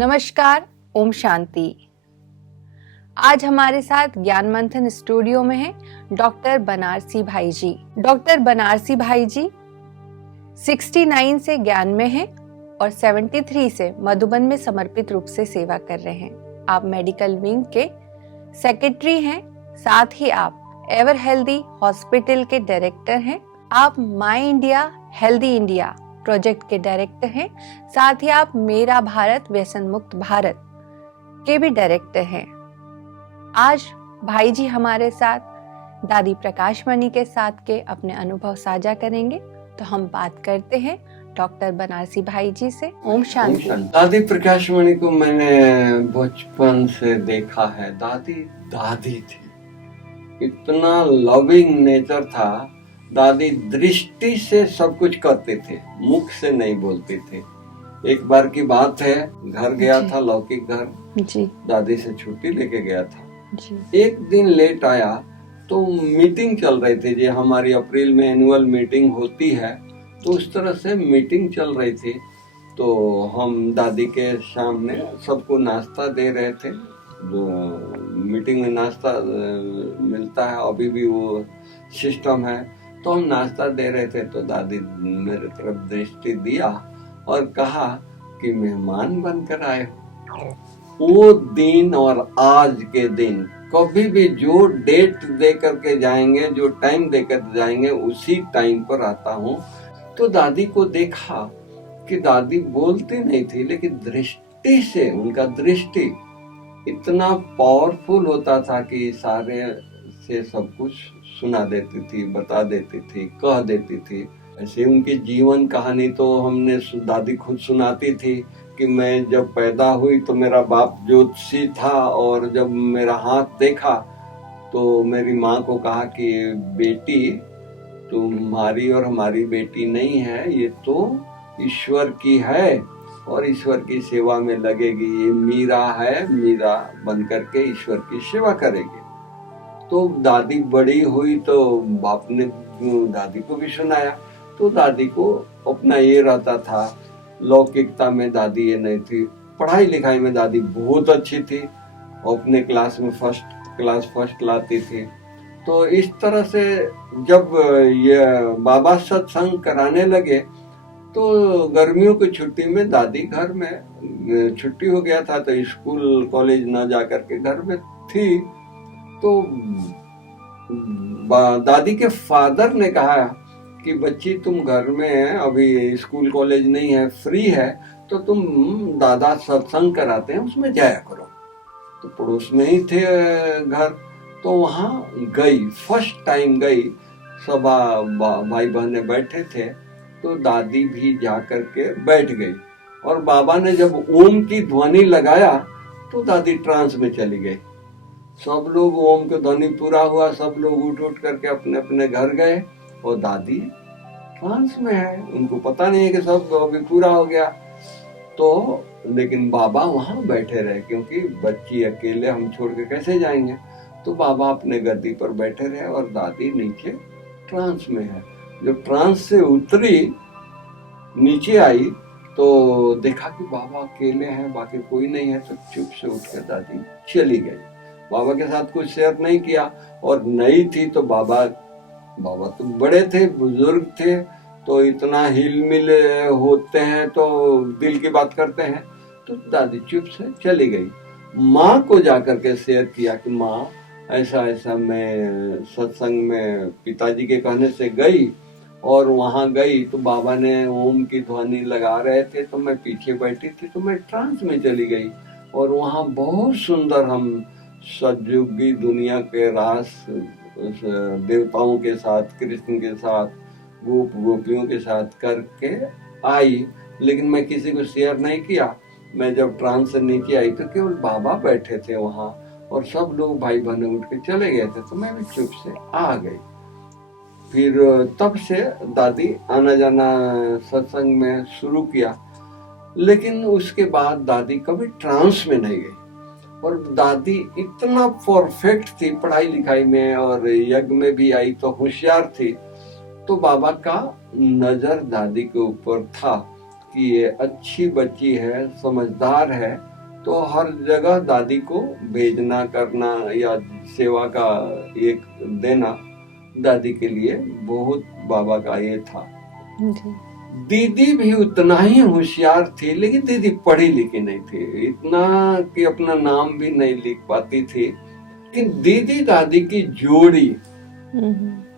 नमस्कार, ओम शांति। आज हमारे साथ ज्ञान मंथन स्टूडियो में है डॉक्टर बनारसी भाई जी। डॉक्टर बनारसी भाई जी 69 से ज्ञान में हैं और 73 से मधुबन में समर्पित रूप से सेवा कर रहे हैं। आप मेडिकल विंग के सेक्रेटरी हैं, साथ ही आप एवर हेल्दी हॉस्पिटल के डायरेक्टर हैं। आप माई इंडिया हेल्दी इंडिया प्रोजेक्ट के डायरेक्टर हैं, साथ ही आप मेरा भारत व्यसन मुक्त भारत के भी डायरेक्टर हैं। आज भाई जी हमारे साथ दादी प्रकाश मणि के साथ के अपने अनुभव साझा करेंगे, तो हम बात करते हैं डॉक्टर बनारसी भाई जी से। ओम शांति। दादी प्रकाश मणि को मैंने बचपन से देखा है। दादी थी, इतना लविंग नेचर था। दादी दृष्टि से सब कुछ करते थे, मुख से नहीं बोलते थे। एक बार की बात है, घर गया था, लौकिक घर जी। दादी से छुट्टी लेके गया था जी। एक दिन लेट आया तो मीटिंग चल रही थी, जो हमारी अप्रैल में एनुअल मीटिंग होती है, तो उस तरह से मीटिंग चल रही थी। तो हम दादी के सामने सबको नाश्ता दे रहे थे। मीटिंग में नाश्ता मिलता है, अभी भी वो सिस्टम है। तो हम नाश्ता दे रहे थे तो दादी मेरे तरफ दृष्टि दिया और कहा कि मेहमान बनकर आए हो। वो दिन और आज के दिन कभी भी जो डेट दे करके जाएंगे, जो टाइम देकर जाएंगे, उसी टाइम पर आता हूँ। तो दादी को देखा कि दादी बोलती नहीं थी, लेकिन दृष्टि से, उनका दृष्टि इतना पावरफुल होता था कि इशारे से सब कुछ सुना देती थी, बता देती थी, कह देती थी। ऐसे उनकी जीवन कहानी तो हमने दादी खुद सुनाती थी कि मैं जब पैदा हुई तो मेरा बाप ज्योतिषी था, और जब मेरा हाथ देखा तो मेरी माँ को कहा कि बेटी तुम्हारी और हमारी बेटी नहीं है, ये तो ईश्वर की है और ईश्वर की सेवा में लगेगी। ये मीरा है, मीरा बन करके ईश्वर की सेवा करेगी। तो दादी बड़ी हुई तो बाप ने दादी को भी सुनाया। तो दादी को अपना ये रहता था, लौकिकता में दादी ये नहीं थी। पढ़ाई लिखाई में दादी बहुत अच्छी थी, अपने क्लास में फर्स्ट लाती थी। तो इस तरह से जब ये बाबा सत्संग कराने लगे तो गर्मियों की छुट्टी में दादी घर में, छुट्टी हो गया था तो स्कूल कॉलेज ना जा करके घर में थी। तो दादी के फादर ने कहा कि बच्ची तुम घर में, अभी स्कूल कॉलेज नहीं है, फ्री है, तो तुम दादा सत्संग कराते हैं उसमें जाया करो। तो पड़ोस में ही थे घर, तो वहां गई, फर्स्ट टाइम गई। सब भाई बहने बैठे थे तो दादी भी जा करके बैठ गई, और बाबा ने जब ओम की ध्वनि लगाया तो दादी ट्रांस में चली गई। सब लोग, ओम की ध्वनि पूरा हुआ, सब लोग उठ करके अपने अपने घर गए, और दादी ट्रांस में है, उनको पता नहीं है कि सब अभी पूरा हो गया। तो लेकिन बाबा वहां बैठे रहे, क्योंकि बच्ची अकेले हम छोड़ के कैसे जाएंगे। तो बाबा अपने गद्दी पर बैठे रहे और दादी नीचे ट्रांस में है। जब ट्रांस से उतरी, नीचे आई, तो देखा कि बाबा अकेले हैं, बाकी कोई नहीं है। तो चुप से उठकर दादी चली गई। बाबा के साथ कुछ शेयर नहीं किया, और नई थी तो बाबा तो बड़े थे, बुजुर्ग थे, तो इतना हिलमिल होते हैं तो दिल की बात करते हैं। तो दादी चुप से चली गई। माँ को जाकर के शेयर किया कि माँ ऐसा ऐसा मैं सत्संग में पिताजी के कहने से गई, और वहां गई तो बाबा ने ओम की ध्वनि लगा रहे थे, तो मैं पीछे बैठी थी, तो मैं ट्रांस में चली गई। और वहां बहुत सुंदर हम सतयुगी दुनिया के रास देवताओं के साथ, कृष्ण के साथ, गोपियों के साथ करके आई। लेकिन मैं किसी को शेयर नहीं किया। मैं जब ट्रांस से नीचे आई तो केवल बाबा बैठे थे वहां, और सब लोग भाई बहने उठ के चले गए थे, तो मैं भी चुप से आ गई। फिर तब से दादी आना जाना सत्संग में शुरू किया। लेकिन उसके बाद दादी कभी ट्रांस में नहीं गई, और दादी इतना परफेक्ट थी पढ़ाई लिखाई में, और यज्ञ में भी आई तो होशियार थी। तो बाबा का नजर दादी के ऊपर था कि ये अच्छी बच्ची है, समझदार है, तो हर जगह दादी को भेजना करना या सेवा का एक देना दादी के लिए बहुत बाबा का ये था। जी। दीदी भी उतना ही होशियार थी, लेकिन दीदी पढ़ी लिखी नहीं थी, इतना कि अपना नाम भी नहीं लिख पाती थी। लेकिन दीदी दादी की जोड़ी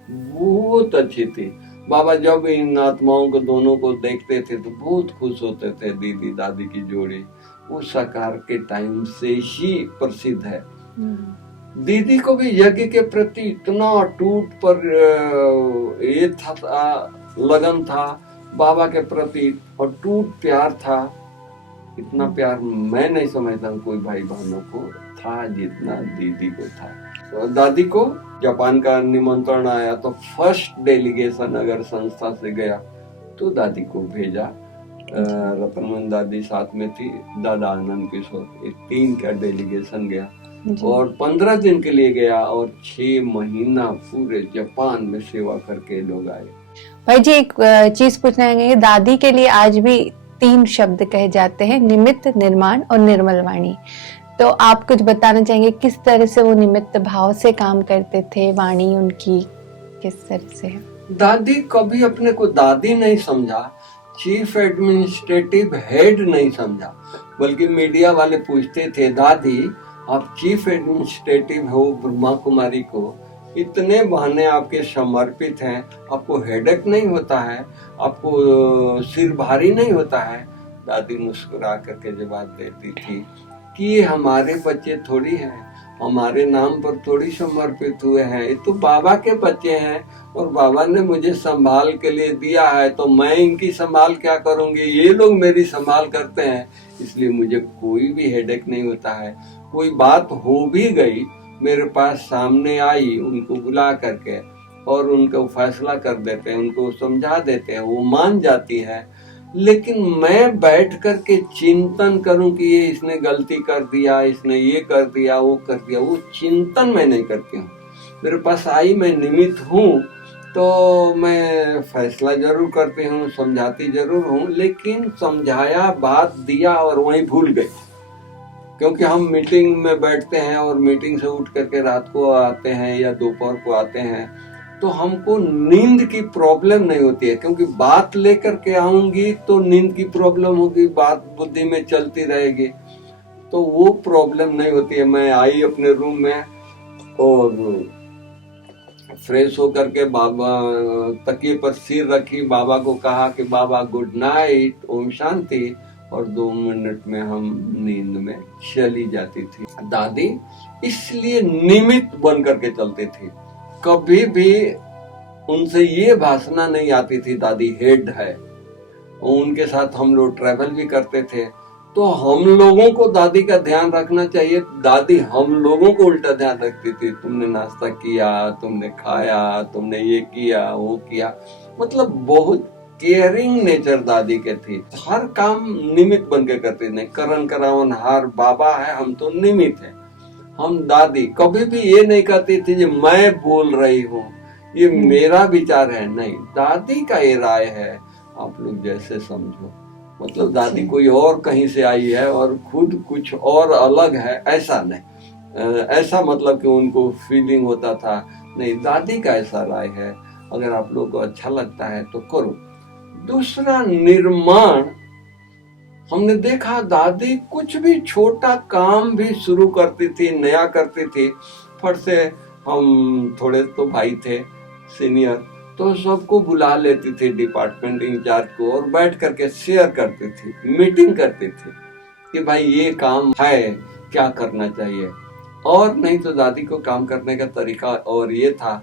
बहुत अच्छी थी। बाबा जब इन आत्माओं को दोनों को देखते थे तो बहुत खुश होते थे। दीदी दादी की जोड़ी वो साकार के टाइम से ही प्रसिद्ध है। दीदी को भी यज्ञ के प्रति इतना अटूट पर ये था, लगन था, बाबा के प्रति अटूट प्यार था। इतना प्यार मैं नहीं समझता कोई भाई बहनों को था जितना दीदी को था। तो दादी को जापान का निमंत्रण आया तो फर्स्ट डेलीगेशन अगर संस्था से गया तो दादी को भेजा। रतनमन दादी साथ में थी, दादा आनंद किशोर, 3 का डेलीगेशन गया और 15 दिन के लिए गया और 6 महीना पूरे जापान में सेवा करके लोग आए। भाई जी एक चीज पूछना है, दादी के लिए आज भी 3 शब्द कहे जाते हैं, निमित्त, निर्माण और निर्मल वाणी। तो आप कुछ बताना चाहेंगे किस तरह से वो निमित्त भाव से काम करते थे, वाणी उनकी किस तरह से? दादी कभी अपने को दादी नहीं समझा, चीफ एडमिनिस्ट्रेटिव हेड नहीं समझा, बल्कि मीडिया वाले पूछते थे दादी आप चीफ एडमिनिस्ट्रेटिव हो ब्रह्मा कुमारी को, इतने बहाने आपके समर्पित हैं, आपको हेडेक नहीं होता है, आपको सिर भारी नहीं होता है? दादी मुस्कुरा करके जवाब देती थी कि ये हमारे बच्चे थोड़ी हैं, हमारे नाम पर थोड़ी समर्पित हुए हैं, ये तो बाबा के बच्चे हैं और बाबा ने मुझे संभाल के लिए दिया है, तो मैं इनकी संभाल क्या करूंगी, ये लोग मेरी संभाल करते हैं, इसलिए मुझे कोई भी हेडेक नहीं होता है। कोई बात हो भी गई मेरे पास सामने आई, उनको बुला करके और उनको फैसला कर देते हैं, उनको समझा देते हैं, वो मान जाती है। लेकिन मैं बैठ करके चिंतन करूं कि ये इसने गलती कर दिया, इसने ये कर दिया, वो कर दिया, वो चिंतन मैं नहीं करती हूँ। मेरे पास आई, मैं निमित्त हूँ तो मैं फैसला जरूर करती हूँ, समझाती जरूर हूँ, लेकिन समझाया, बात दिया और वहीं भूल गई। क्योंकि हम मीटिंग में बैठते हैं और मीटिंग से उठ करके रात को आते हैं या दोपहर को आते हैं, तो हमको नींद की प्रॉब्लम नहीं होती है, क्योंकि बात लेकर के आऊंगी तो नींद की प्रॉब्लम होगी, बात बुद्धि में चलती रहेगी, तो वो प्रॉब्लम नहीं होती है। मैं आई अपने रूम में और फ्रेश होकर के बाबा तकिए पर सिर रखी, बाबा को कहा कि बाबा गुड नाइट, ओम शांति, और 2 मिनट में हम नींद में चली जाती थी। दादी इसलिए निमित्त बन करके चलती थी, कभी भी उनसे ये भाषणा नहीं आती थी दादी हेड है। उनके साथ हम लोग ट्रैवल भी करते थे, तो हम लोगों को दादी का ध्यान रखना चाहिए, दादी हम लोगों को उल्टा ध्यान रखती थी। तुमने नाश्ता किया, तुमने खाया, तुमने ये किया, वो किया, मतलब बहुत केयरिंग नेचर दादी के थी। हर काम निमित्त बन के करती, नहीं करण करावन हार बाबा है, हम तो निमित्त है। हम दादी कभी भी ये नहीं कहती थी कि मैं बोल रही हूँ, ये मेरा विचार है, नहीं, दादी का ये राय है, आप लोग जैसे समझो। मतलब दादी कोई और कहीं से आई है और खुद कुछ और अलग है, ऐसा नहीं, ऐसा मतलब कि उनको फीलिंग होता था, नहीं, दादी का ऐसा राय है, अगर आप लोग को अच्छा लगता है तो करो। दूसरा निर्माण, हमने देखा दादी कुछ भी छोटा काम भी शुरू करती थी, नया करती थी, फट से हम थोड़े तो भाई थे सीनियर, तो सबको बुला लेती थी डिपार्टमेंट इंचार्ज को और बैठ करके शेयर करती थी, मीटिंग करती थी कि भाई ये काम है, क्या करना चाहिए। और नहीं तो दादी को काम करने का तरीका और ये था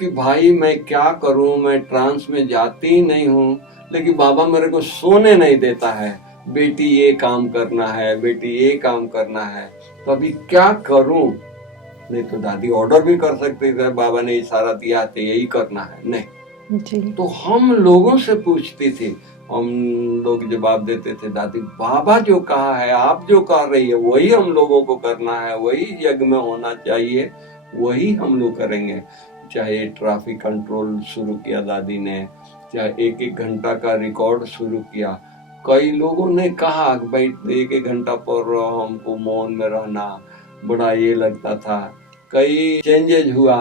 कि भाई मैं क्या करूं, मैं ट्रांस में जाती ही नहीं हूँ, लेकिन बाबा मेरे को सोने नहीं देता है, बेटी ये काम करना है, बेटी ये काम करना है, तो अभी क्या करूं। नहीं तो दादी ऑर्डर भी कर सकते थे, बाबा ने इशारा दिया तो यही करना है, नहीं जी। तो हम लोगों से पूछती थी, हम लोग जवाब देते थे, दादी बाबा जो कहा है, आप जो कर रही है, वही हम लोगों को करना है, वही यज्ञ में होना चाहिए, वही हम लोग करेंगे। चाहे ट्रैफिक कंट्रोल शुरू किया दादी ने, चाहे 1-1 घंटा का रिकॉर्ड शुरू किया, कई लोगों ने कहा कि भाई 1-1 घंटा पर हमको मौन में रहना बड़ा ये लगता था। कई चेंजेज हुआ,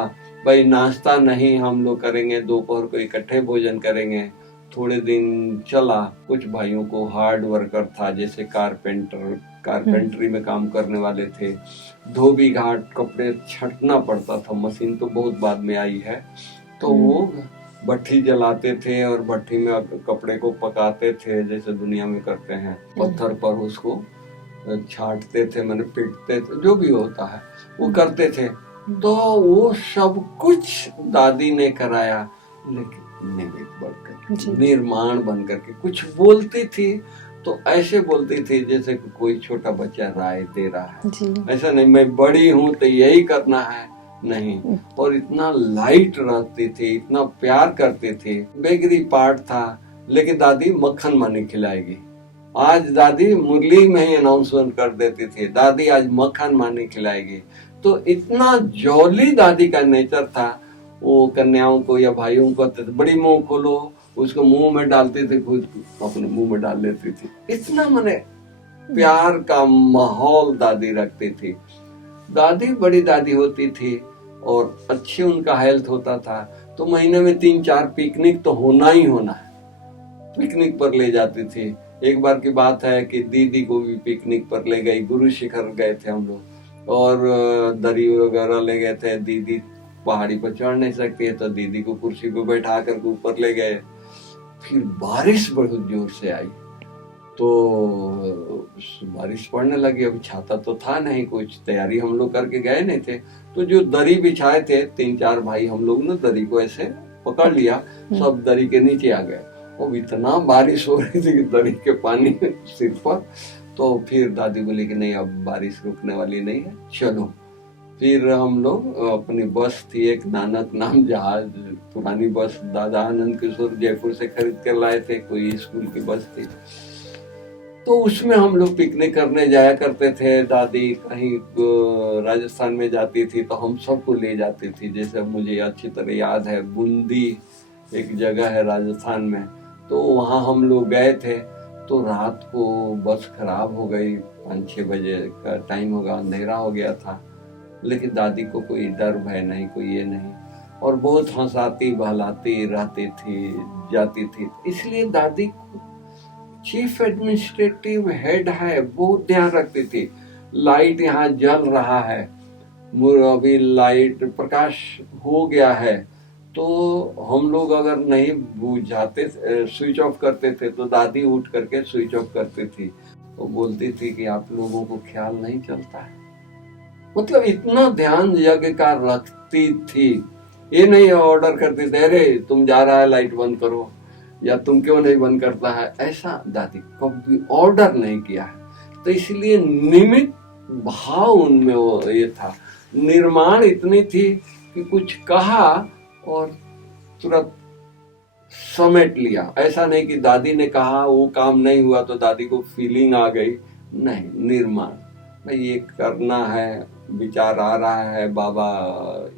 भाई नाश्ता नहीं हम लोग करेंगे, दोपहर को इकट्ठे भोजन करेंगे। थोड़े दिन चला, कुछ भाइयों को हार्ड वर्कर था, जैसे कारपेंटरी में काम करने वाले थे, धोबी घाट कपड़े छटना पड़ता था, मशीन तो बहुत बाद में आई है, तो वो भट्ठी जलाते थे और भट्ठी में कपड़े को पकाते थे जैसे दुनिया में करते हैं, पत्थर पर उसको छांटते थे, मैंने पीटते थे, जो भी होता है वो करते थे। तो वो सब कुछ दादी ने कराया, लेकिन निमित्त बनकर, निर्माण बनकर के कुछ बोलती थी तो ऐसे बोलती थी जैसे कोई छोटा बच्चा राय दे रहा है। ऐसा नहीं मैं बड़ी हूँ तो यही करना है, नहीं। और इतना लाइट रहती थी, इतना प्यार करती थी। बेगरी पार्ट था, लेकिन दादी मक्खन मानी खिलाएगी। आज दादी मुरली में ही अनाउंसमेंट कर देती थी, दादी आज मक्खन मानी खिलाएगी। तो इतना जॉली दादी का नेचर था। वो कन्याओं को या भाइयों को बड़ी मुंह खोलो, उसको मुंह में डालती थी, खुद अपने मुंह में डाल लेती थी। इतना मने प्यार का माहौल दादी रखती थी। दादी बड़ी दादी होती थी और अच्छी उनका हेल्थ होता था, तो महीने में 3-4 पिकनिक तो होना ही होना है। पिकनिक पर ले जाती थी। एक बार की बात है कि दीदी को भी पिकनिक पर ले गई, गुरु शिखर गए थे हम लोग, और दरी वगैरह ले गए थे। दीदी पहाड़ी पर चढ़ नहीं सकती है, तो दीदी को कुर्सी पे बैठा कर ऊपर ले गए। फिर बारिश बहुत जोर से आई, तो बारिश पड़ने लगी। अब छाता तो था नहीं, कुछ तैयारी हम लोग करके गए नहीं थे, तो जो दरी बिछाए थे 3-4 भाई, हम लोग ने दरी को ऐसे पकड़ लिया, सब दरी के नीचे आ गए। और इतना बारिश हो रही थी कि दरी के पानी सिर पर। तो फिर दादी बोली कि नहीं, अब बारिश रुकने वाली नहीं है, चलो। फिर हम लोग, अपनी बस थी एक नानक नाम जहाज, पुरानी बस दादा आनंद किशोर जयपुर से खरीद कर लाए थे, कोई स्कूल की बस थी, तो उसमें हम लोग पिकनिक करने जाया करते थे। दादी कहीं राजस्थान में जाती थी तो हम सबको ले जाती थी। जैसे मुझे अच्छी तरह याद है, बूंदी एक जगह है राजस्थान में, तो वहाँ हम लोग गए थे। तो रात को बस खराब हो गई, 5-6 बजे का टाइम होगा, अंधेरा हो गया था, लेकिन दादी को कोई डर भय नहीं, कोई ये नहीं, और बहुत हंसाती बहलाती रहती थी, जाती थी। इसलिए दादी चीफ एडमिनिस्ट्रेटिव हेड है, बहुत ध्यान रखती थी। लाइट यहाँ जल रहा है, अभी लाइट प्रकाश हो गया है, तो हम लोग अगर नहीं बुझाते, स्विच ऑफ करते थे, तो दादी उठ करके स्विच ऑफ करती थी। वो बोलती थी कि आप लोगों को ख्याल नहीं चलता है। मतलब इतना ध्यान यज्ञ का रखती थी। ये नहीं ऑर्डर करती थी, अरे तुम जा रहा है लाइट बंद करो, या तुम क्यों नहीं बंद करता है, ऐसा दादी कभी ऑर्डर नहीं किया है। तो इसलिए निमित्त भाव उनमें वो ये था, निर्माण इतनी थी कि कुछ कहा और तुरंत समेट लिया। ऐसा नहीं कि दादी ने कहा वो काम नहीं हुआ तो दादी को फीलिंग आ गई, नहीं, निर्माण, भाई ये करना है, विचार आ रहा है, बाबा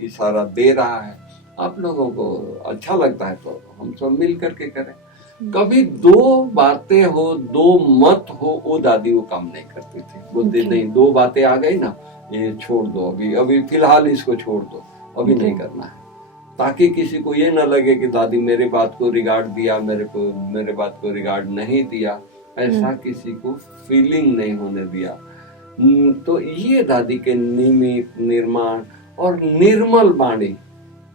इशारा दे रहा है, आप लोगों को अच्छा लगता है तो हम सब मिल करके करें। कभी 2 बातें हो, 2 मत हो, वो दादी वो काम नहीं करती थी। बोलती नहीं, 2 बातें आ गई ना, ये छोड़ दो, अभी फिलहाल इसको छोड़ दो, अभी नहीं करना है, ताकि किसी को ये न लगे कि दादी मेरे बात को रिगार्ड दिया, मेरे बात को रिगार्ड नहीं दिया, ऐसा किसी को फीलिंग नहीं होने दिया। तो ये दादी के निमित्त, निर्माण और निर्मल वाणी।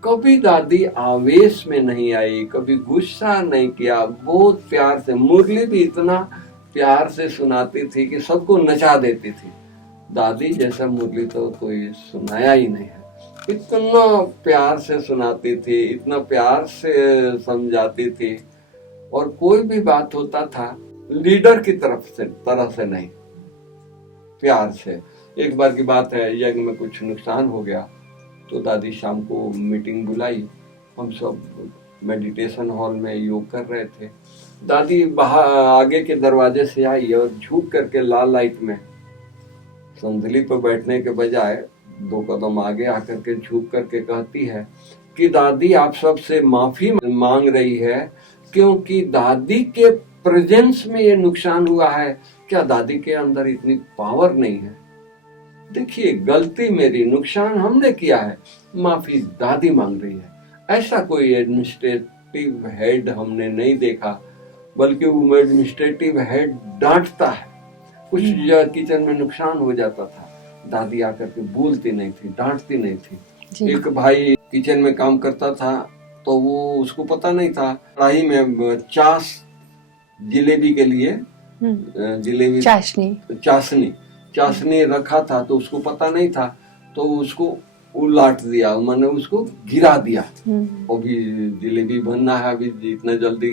कभी दादी आवेश में नहीं आई, कभी गुस्सा नहीं किया, बहुत प्यार से। मुरली भी इतना प्यार से सुनाती थी कि सबको नचा देती थी। दादी जैसा मुरली तो कोई सुनाया ही नहीं है। इतना प्यार से सुनाती थी, इतना प्यार से समझाती थी, और कोई भी बात होता था लीडर की तरह से नहीं, प्यार से। एक बार की बात है, यज्ञ में कुछ नुकसान हो गया, तो दादी शाम को मीटिंग बुलाई, हम सब मेडिटेशन हॉल में योग कर रहे थे। दादी बाहर आगे के दरवाजे से आई और झुक करके लाल लाइट में संदली पर बैठने के बजाय 2 कदम आगे आकर के झुक करके कहती है कि दादी आप सबसे माफी मांग रही है, क्योंकि दादी के प्रेजेंस में ये नुकसान हुआ है, क्या दादी के अंदर इतनी पावर नहीं है? देखिए, गलती मेरी, नुकसान हमने किया है, माफी दादी मांग रही है। ऐसा कोई एडमिनिस्ट्रेटिव हेड हमने नहीं देखा, बल्कि वो एडमिनिस्ट्रेटिव हेड डांटता है। कुछ किचन में नुकसान हो जाता था, दादी आकर के बोलती नहीं थी, डांटती नहीं थी। एक भाई किचन में काम करता था, तो वो उसको पता नहीं था, कढ़ाई में जिलेबी के लिए जिलेबी चाशनी रखा था, तो उसको पता नहीं था, तो उसको उलाट दिया, मैंने उसको गिरा दिया। अभी जिलेबी बनना है, अभी इतना जल्दी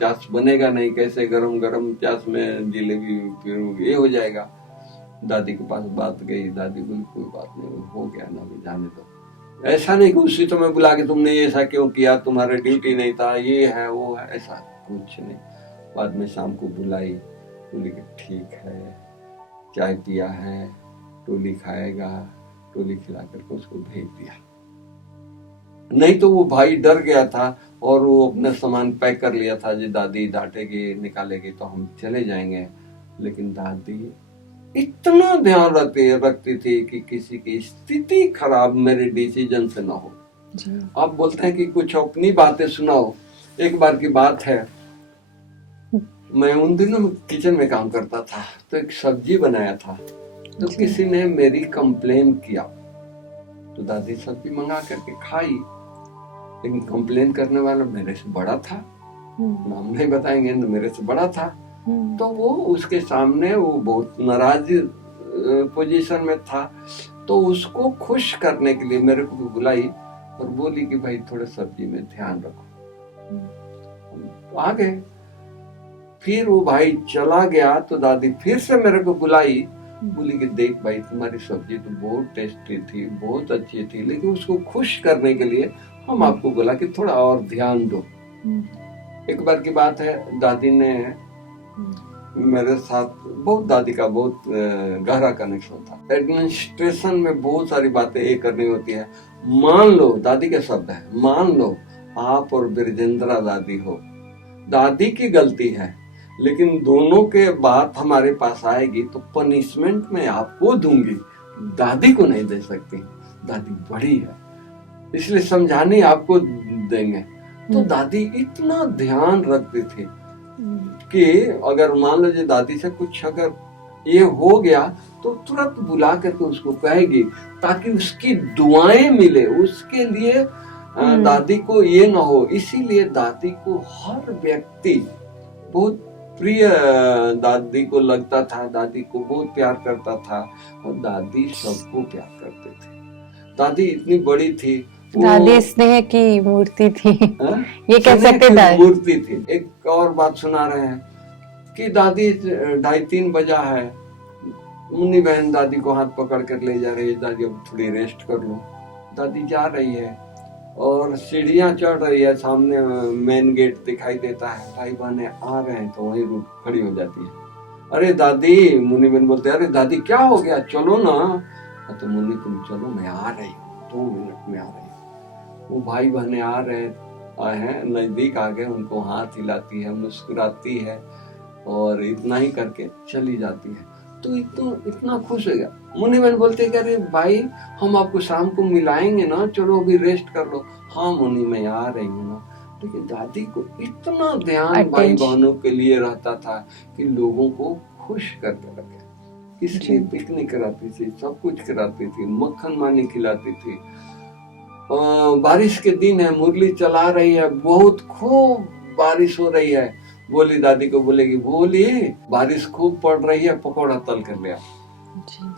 चाश बनेगा नहीं, कैसे गरम गरम चाश में जिलेबी फिर ये हो जाएगा। दादी के पास बात गई, दादी बोली कोई बात नहीं, हो गया ना, अभी जाने दो। ऐसा नहीं कि उसी समय बुला के तुमने ऐसा क्यों किया, तुम्हारा ड्यूटी नहीं था, ये है वो है, ऐसा कुछ नहीं। बाद में शाम को बुलाई, बोली कि ठीक है, चाय पिया है, टोली खाएगा, टोली खिला करके उसको भेज दिया। नहीं तो वो भाई डर गया था और वो अपना सामान पैक कर लिया था, जो दादी डांटेगी निकालेगी तो हम चले जाएंगे। लेकिन दादी इतना ध्यान रखती थी कि किसी की स्थिति खराब मेरे डिसीजन से ना हो। आप बोलते हैं कि कुछ अपनी बातें सुनाओ। एक बार की बात है, मैं उन दिनों किचन में काम करता था, तो एक सब्जी बनाया था, तो किसी ने मेरी कंप्लेन किया, तो दादी सब्जी मंगा करके खाई। लेकिन कंप्लेन करने वाला मेरे से बड़ा था, नाम नहीं बताएंगे, मेरे से बड़ा था। तो वो उसके सामने वो बहुत नाराज पोजीशन में था, तो उसको खुश करने के लिए मेरे को बुलाई और बोली कि भाई थोड़ा सब्जी में ध्यान रखो। आ गए, फिर वो भाई चला गया, तो दादी फिर से मेरे को बुलाई, बोली कि देख भाई, तुम्हारी सब्जी तो बहुत टेस्टी थी, बहुत अच्छी थी, लेकिन उसको खुश करने के लिए हम आपको बोला कि थोड़ा और ध्यान दो। एक बार की बात है, दादी ने मेरे साथ दादी का बहुत गहरा कनेक्शन था। एडमिनिस्ट्रेशन में बहुत सारी बातें ये करनी होती है। मान लो, दादी के शब्द है, मान लो आप और बिरजेंद्रा दादी हो, दादी की गलती है, लेकिन दोनों के बात हमारे पास आएगी तो पनिशमेंट में आपको दूंगी, दादी को नहीं दे सकती, दादी बड़ी है, इसलिए समझाने आपको देंगे। तो दादी इतना ध्यान रखती थी कि अगर मान लो दादी से कुछ अगर ये हो गया तो तुरंत बुला करके उसको कहेगी, ताकि उसकी दुआएं मिले उसके लिए। दादी को ये ना हो, इसीलिए दादी को हर व्यक्ति बहुत प्रिय दादी को लगता था, दादी को बहुत प्यार करता था, और दादी सबको प्यार करते थे। दादी इतनी बड़ी थी, दादी स्नेह की मूर्ति थी। ये कह सकते हैं, मूर्ति थी। एक और बात सुना रहे हैं कि दादी 2:30 बजा है, मुन्नी बहन दादी को हाथ पकड़ कर ले जा रही है, दादी अब थोड़ी रेस्ट कर लो। दादी जा रही है और सीढ़ियां चढ़ रही है, सामने मेन गेट दिखाई देता है, भाई बहने आ रहे हैं, तो वहीं रुक खड़ी हो जाती है। अरे दादी, मुन्नी बहन बोलते अरे दादी क्या हो गया, चलो ना। तो मुन्नी तुम चलो, मैं आ रही हूँ, 2 मिनट में आ रही हूँ। वो भाई बहने आ रहे हैं, नजदीक आ गए, उनको हाथ हिलाती है, मुस्कुराती है और इतना ही करके चली जाती है। तो इतना खुश हो गया। मुन्नी बहन बोलते कि अरे भाई, हम आपको शाम को मिलाएंगे ना, चलो अभी रेस्ट कर लो। हाँ मुन्नी, मैं आ रही हूँ ना। लेकिन दादी को इतना ध्यान भाई बहनों के लिए रहता था कि लोगों को खुश करके रखे, इसलिए पिकनिक कराती थी, सब कुछ कराती थी, मक्खन मानी खिलाती थी। बारिश के दिन है, मुरली चला रही है, बहुत खूब बारिश हो रही है, बोली दादी को बोलेगी, बोली बारिश खूब पड़ रही है, पकौड़ा तल कर ले।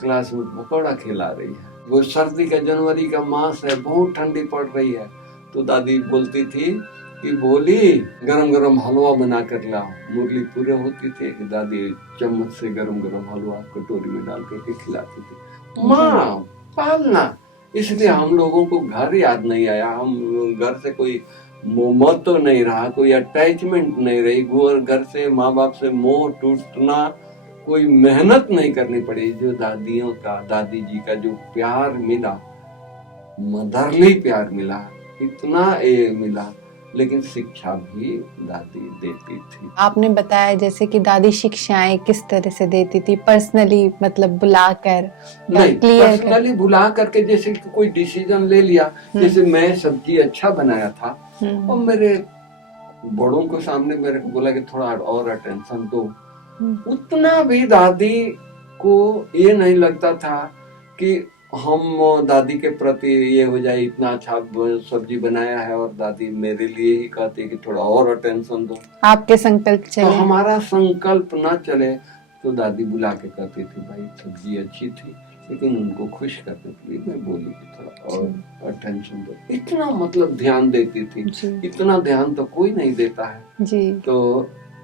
क्लास में पकौड़ा खिला रही है। वो सर्दी का जनवरी का मास है, बहुत ठंडी पड़ रही है, तो दादी बोलती थी कि बोली गरम गरम हलवा बना कर लाओ। मुरली पूरे होती थी, दादी चम्मच से गरम गरम हलवा कटोरी में डाल करके खिलाती थी। माँ पालना, इसलिए हम लोगों को घर याद नहीं आया, हम घर से कोई मोह तो नहीं रहा, कोई अटैचमेंट नहीं रही, घर से माँ बाप से मोह टूटना, कोई मेहनत नहीं करनी पड़ी। जो दादियों का, दादी जी का जो प्यार मिला, मदरली प्यार मिला, इतना मिला लेकिन शिक्षा भी दादी देती थी। आपने बताया जैसे कि दादी शिक्षाएं किस तरह से देती थी, पर्सनली मतलब बुलाकर नहीं, क्लियर कर। पर्सनली बुला करके, जैसे कि कोई डिसीजन ले लिया, जैसे मैं सब्जी अच्छा बनाया था और मेरे बड़ों को सामने मेरे को बोला कि थोड़ा और अटेंशन दो, उतना भी दादी को ये नहीं लगता था कि हम दादी के प्रति ये हो जाए, इतना अच्छा सब्जी बनाया है और दादी मेरे लिए ही कहती है कि थोड़ा और अटेंशन दो, आपके संकल्प चले। तो हमारा संकल्प ना चले तो दादी बुला के कहती थी भाई सब्जी अच्छी थी, लेकिन उनको खुश करने के लिए मैं बोली कि थोड़ा और अटेंशन दो। इतना मतलब ध्यान देती थी, इतना ध्यान तो कोई नहीं देता है जी।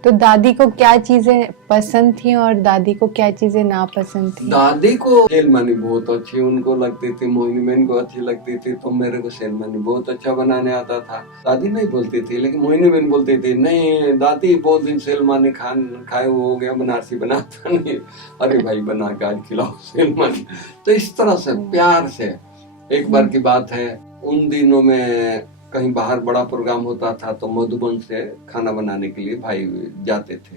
तो दादी को क्या चीजें पसंद थी और दादी को क्या चीजें नापसंद थी? दादी को सेलमानी बहुत अच्छी उनको लगती थी, मोहिनी बहन को अच्छी लगती थी, तो मेरे को सेलमानी बहुत अच्छा बनाने आता था। दादी नहीं बोलती थी, लेकिन मोहिनी बहन बोलती थी नहीं दादी बहुत दिन सेलमानी खाए हो गया, बनारसी बनाता नहीं। अरे भाई बना के आज खिलाओ सेलमानी। तो इस तरह से प्यार से। एक बार की बात है, उन दिनों में कहीं बाहर बड़ा प्रोग्राम होता था तो मधुबन से खाना बनाने के लिए भाई जाते थे।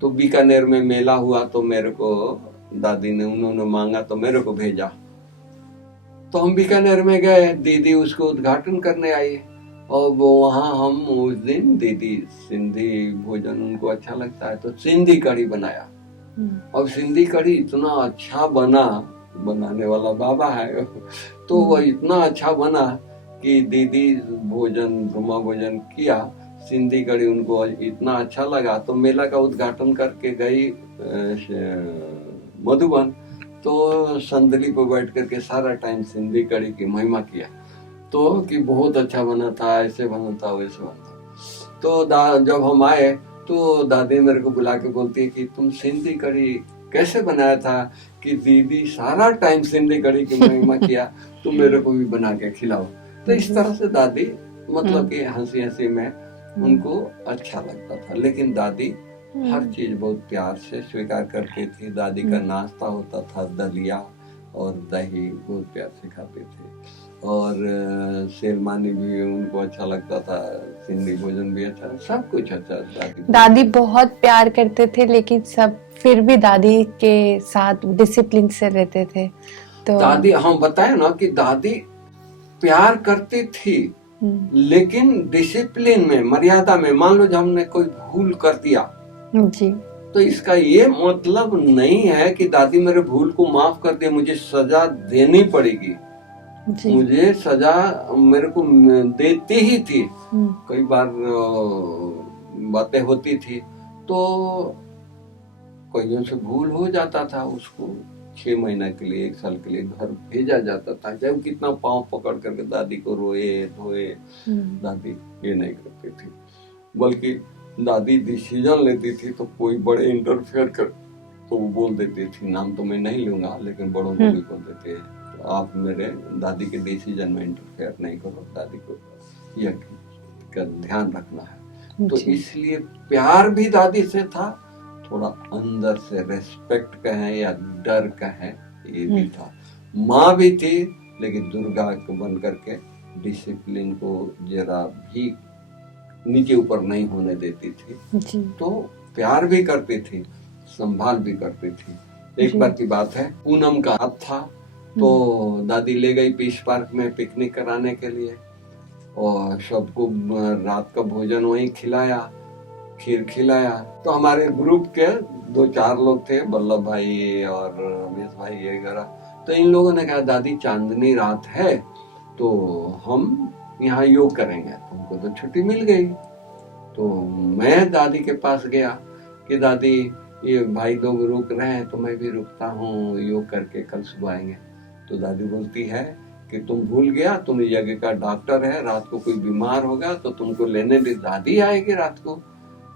तो बीकानेर में मेला हुआ तो मेरे को दादी ने उन्होंने मांगा तो मेरे को भेजा। तो हम बीकानेर में गए, दीदी उसको उद्घाटन करने आई और वो वहाँ हम उस दिन दीदी सिंधी भोजन उनको अच्छा लगता है तो सिंधी कढ़ी बनाया। और सिंधी कढ़ी इतना अच्छा बनाने वाला बाबा है, तो वो इतना अच्छा बना कि दीदी रुमा भोजन किया, सिंधी कढ़ी उनको इतना अच्छा लगा तो मेला का उद्घाटन करके गई मधुबन, तो संदली पर बैठ करके सारा टाइम सिंधी कढ़ी की महिमा किया, तो कि बहुत अच्छा बना था, ऐसे बना था वैसे बना था। तो जब हम आए तो दादी मेरे को बुला के बोलती है कि तुम सिंधी कढ़ी कैसे बनाया था कि दीदी सारा टाइम सिंधी कढ़ी की महिमा किया, तुम मेरे को भी बना के खिलाओ। तो इस तरह से दादी मतलब कि हंसी हंसी में उनको अच्छा लगता था, लेकिन दादी हर चीज बहुत प्यार से स्वीकार करती थी। दादी का नाश्ता होता था दलिया और दही, बहुत प्यार से खाते थे। और सेलमानी भी उनको अच्छा लगता था, सिंधी भोजन भी अच्छा, सब कुछ अच्छा। दादी बहुत प्यार करते थे, लेकिन सब फिर भी दादी के साथ डिसिप्लिन से रहते थे। तो दादी हम बताए ना कि दादी प्यार करती थी, लेकिन डिसिप्लिन में, मर्यादा में। मान लो जब हमने कोई भूल कर दिया जी, तो इसका ये मतलब नहीं है कि दादी मेरे भूल को माफ कर दे, मुझे सजा देनी पड़ेगी। मुझे सजा मेरे को देती ही थी। कई बार बातें होती थी तो कईयों से भूल हो जाता था, उसको 6 महीना के लिए 1 साल के लिए घर भेजा जाता था, जब कितना पांव पकड़ करके दादी को रोए धोए। दादी ये नहीं करती थी, बल्कि दादी डिसीजन लेती थी तो कोई बड़े इंटरफेयर कर तो वो बोल देती थी, नाम तो मैं नहीं लूंगा लेकिन बड़ों को भी बोल देते हैं, तो आप मेरे दादी के डिसीजन में इंटरफेयर नहीं करो, दादी को यह का ध्यान रखना है। तो इसलिए प्यार भी दादी से था, थोड़ा अंदर से रेस्पेक्ट कहें या डर कहें ये भी था। माँ भी थी, लेकिन दुर्गा को बन करके डिसिप्लिन को जरा भी नीचे ऊपर नहीं होने देती थी। तो प्यार भी करती थी, संभाल भी करती थी। एक बार की बात है, पूनम का रात था तो दादी ले गई पीस पार्क में पिकनिक कराने के लिए और सबको रात का भोजन वहीं खिलाया, खीर खिलाया। तो हमारे ग्रुप के 2-4 लोग थे, बल्लभ भाई और रमेश भाई वगैरह। तो इन लोगों ने कहा दादी चांदनी रात है तो हम यहाँ योग करेंगे, तुमको तो छुट्टी मिल गई। तो मैं दादी के पास गया कि दादी ये भाई लोग रुक रहे हैं तो मैं भी रुकता हूँ, योग करके कल सुबह आएंगे। तो दादी बोलती है कि तुम भूल गया, तुम यज्ञ का डॉक्टर है, रात को कोई बीमार होगा तो तुमको लेने भी दादी आएगी रात को,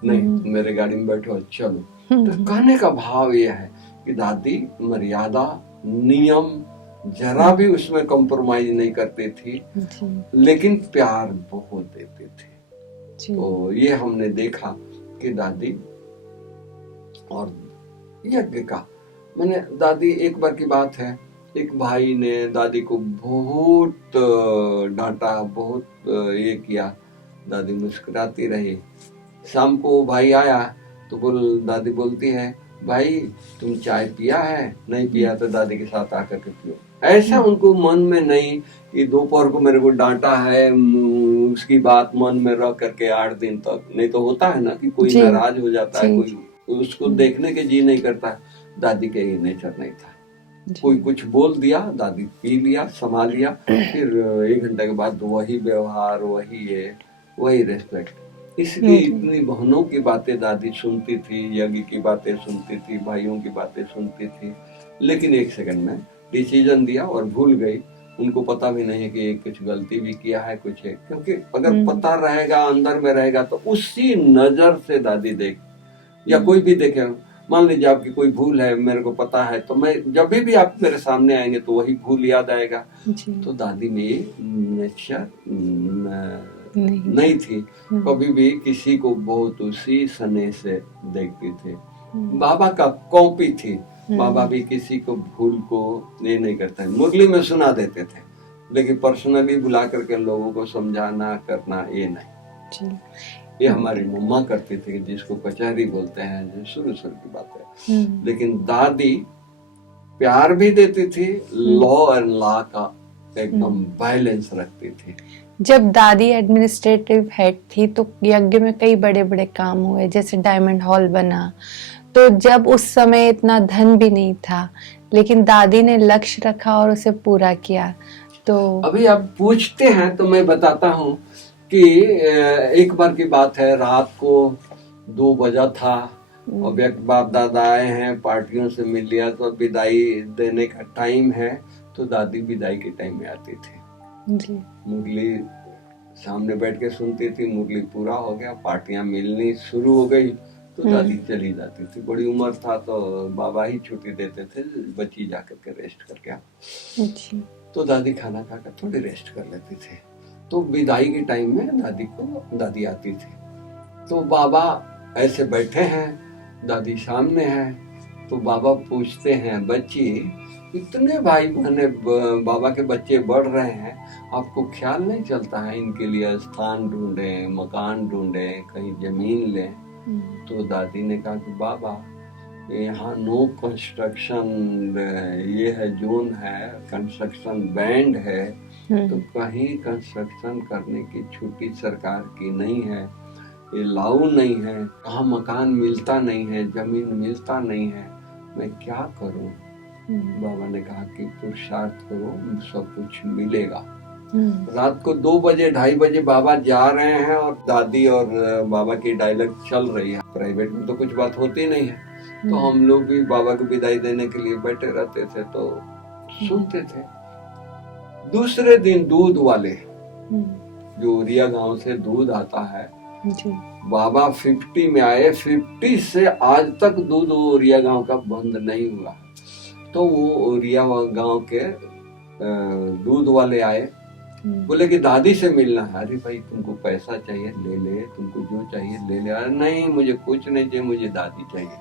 नहीं तुम मेरे गाड़ी में बैठो चलो। तो कहने का भाव यह है कि दादी मर्यादा नियम जरा भी उसमें कॉम्प्रोमाइज नहीं करती थी, लेकिन प्यार बहुत देते थे। तो ये हमने देखा कि दादी और यज्ञ का मैंने दादी, एक बार की बात है, एक भाई ने दादी को बहुत डांटा, बहुत ये किया दादी मुस्कुराती रही। शाम को भाई आया तो दादी बोलती है, भाई तुम चाय पिया है? नहीं पिया तो दादी के साथ आकर के पियो। ऐसा उनको मन में नहीं कि दोपहर को मेरे को डांटा है, उसकी बात मन में रख करके 8 दिन तक। नहीं तो होता है ना कि कोई नाराज हो जाता है, कोई उसको देखने के जी नहीं करता। दादी के ये नेचर नहीं था। कोई कुछ बोल दिया, दादी पी लिया, संभाल लिया, फिर 1 घंटे के बाद वही व्यवहार, वही रेस्पेक्ट। इसलिए इतनी बहनों की बातें दादी सुनती थी, यज्ञ की बातें सुनती थी, भाइयों की बातें सुनती थी, लेकिन 1 सेकंड में डिसीजन दिया और भूल गई। उनको पता भी नहीं है कि कुछ गलती भी किया है, कुछ है। क्योंकि अगर पता रहेगा, अंदर में रहेगा, तो उसी नजर से दादी देख, या कोई भी देखे, मान लीजिए आपकी कोई भूल है, मेरे को पता है, तो मैं जब भी आप मेरे सामने आएंगे तो वही भूल याद आएगा। तो दादी में ये नेचर नहीं थी। कभी भी किसी को बहुत उसी स्नेह से देखती थी। बाबा का कॉपी थी। बाबा भी किसी को भूल को ये नहीं करते। मुरली में सुना देते थे, लेकिन पर्सनली बुला करके लोगों को समझाना करना ये नहीं। ये हमारी मम्मा करती थी, जिसको कचहरी बोलते हैं, जो शुरू की बात है। लेकिन दादी प्यार भी देती थी, लॉ एंड लॉ का एकदम बैलेंस रखती थी। जब दादी एडमिनिस्ट्रेटिव हेड थी तो यज्ञ में कई बड़े बड़े काम हुए, जैसे डायमंड हॉल बना। तो जब उस समय इतना धन भी नहीं था, लेकिन दादी ने लक्ष्य रखा और उसे पूरा किया। तो अभी आप पूछते हैं तो मैं बताता हूँ कि एक बार की बात है, रात को 2 बजा था और बाप दादा आए हैं, पार्टियों से मिल लिया, तो विदाई देने का टाइम है। तो दादी विदाई के टाइम में आती थी जी। मुरली सामने बैठ के सुनती थी, मुरली पूरा हो गया, पार्टियां मिलनी शुरू हो गई तो दादी चली जाती थी। बड़ी उम्र था तो बाबा ही छुट्टी देते थे, बच्ची जाकर के रेस्ट करके आ। तो दादी खाना खाकर थोड़ी रेस्ट कर लेती थी। तो विदाई के टाइम में दादी आती थी। तो बाबा ऐसे बैठे हैं, दादी सामने है। तो बाबा पूछते हैं, बच्ची इतने भाई बहने बाबा के बच्चे बढ़ रहे हैं, आपको ख्याल नहीं चलता है इनके लिए स्थान ढूंढे, मकान ढूंढे, कहीं जमीन लें? तो दादी ने कहा कि बाबा यहाँ नो कंस्ट्रक्शन, ये है जोन है, कंस्ट्रक्शन बैंड है, तो कहीं कंस्ट्रक्शन करने की छुट्टी सरकार की नहीं है, ये लाऊ नहीं है, कहाँ मकान मिलता नहीं है, जमीन मिलता नहीं है, मैं क्या करूं? बाबा ने कहा कि पुरुषार्थ करो, सब कुछ मिलेगा। रात को 2 बजे 2:30 बजे बाबा जा रहे हैं और दादी और बाबा की डायलॉग चल रही है। प्राइवेट में तो कुछ बात होती नहीं है, तो हम लोग भी बाबा को विदाई देने के लिए बैठे रहते थे तो सुनते थे। दूसरे दिन दूध वाले, जो उरिया गांव से दूध आता है, बाबा 50 में आए, 50 से आज तक दूध उरिया गांव का बंद नहीं हुआ। तो वो उरिया गांव के दूध वाले आए, बोले कि दादी से मिलना है। अरे भाई तुमको पैसा चाहिए ले ले, तुमको जो चाहिए ले ले। अरे नहीं मुझे कुछ नहीं चाहिए, मुझे दादी चाहिए।